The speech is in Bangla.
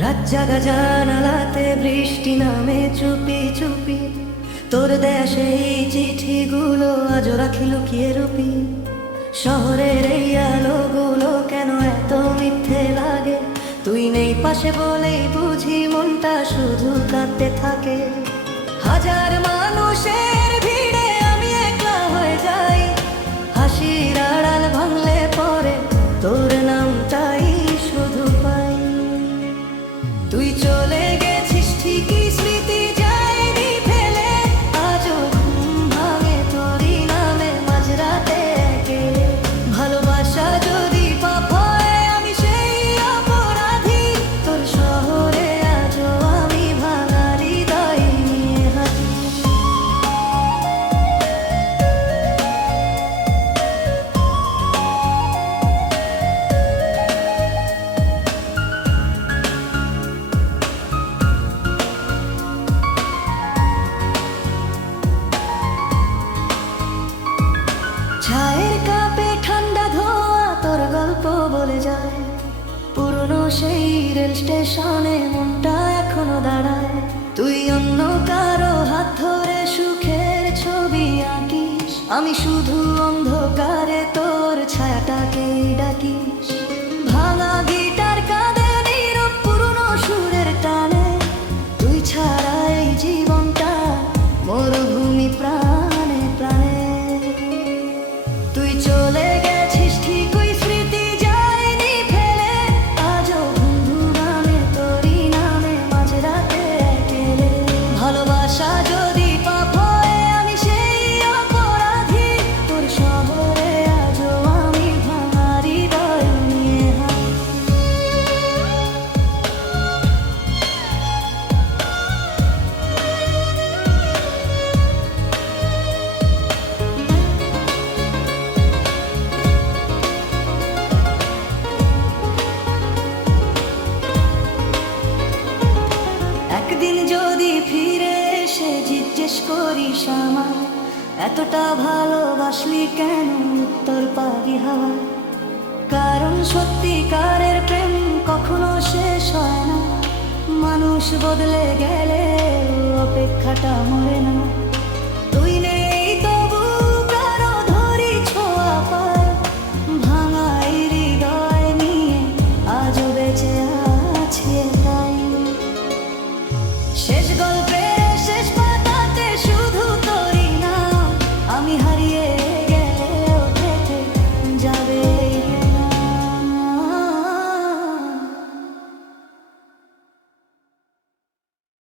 রাত জাগা জানালাতে বৃষ্টি নামে চুপি চুপি, তোর দেয়া সেই চিঠিগুলো আজও রাখি লুকিয়ে রুপি। শহরের এই আলোগুলো কেন এত মিথ্যে লাগে, তুই নেই পাশে বলেই বুঝি মনটা শুধু কাঁদতে থাকে। হাজার মানুষের ভিড়ে আমি একলা হয়ে যাই, হাসির আড়াল ভাঙলে পরে তোর নামটাই শুধু পাই। তুই চলে গেছিস ঠিকই, স্মৃতি যায়নি ফেলে, আজও ঘুম ভাঙে তোরই নামে মাঝরাতে একেলে। ভালোবাসা যদি পাপ হয় আমি সেই অপরাধী, তোর শহরে আজও আমি ভাঙা হৃদয় নিয়ে হাঁটি। চায়ের কাপে ঠান্ডা ধোয়া তোর গল্প বলে যায়, পুরনো সেই রেল স্টেশনে মনটা এখনো দাঁড়ায়। তুই অন্য কারো হাত ধরে সুখের ছবি আঁকিস, আমি শুধু অন্ধকারে তোর ছায়াটাকে ডাকিস। ভাঙা গিটার কাঁদে নীরব পুরনো সুরের টানে, তুই ছাড়া এই জীবনটা মরুভূমি প্রাণে প্রাণে। তুই চলে গেছিস ঠিকই, স্মৃতি যায়নি ফেলে, আজও বন্ধু গানে তোরই নামে মাঝরাতে একেলে। ভালোবাসা যদি পাপ হয় আমি সেই অপরাধী, তোর শহরে আজও আমি ভাঙা হৃদয় নিয়ে হাঁটি। একদিন যদি ফিরে এসে জিজ্ঞেস করিস আমায়, এতটা ভালোবাসলি কেন, উত্তর পাবি হাওয়ায়। কারণ সত্যিকারের প্রেম কখনো শেষ হয় না, মানুষ বদলে গেলে অপেক্ষাটা মরে না। তুই নেই তবু কারো ধরি ছোঁয়া পায়, ভাঙা এই হৃদয় নিয়ে আজও বেঁচে আছে তাই। শেষ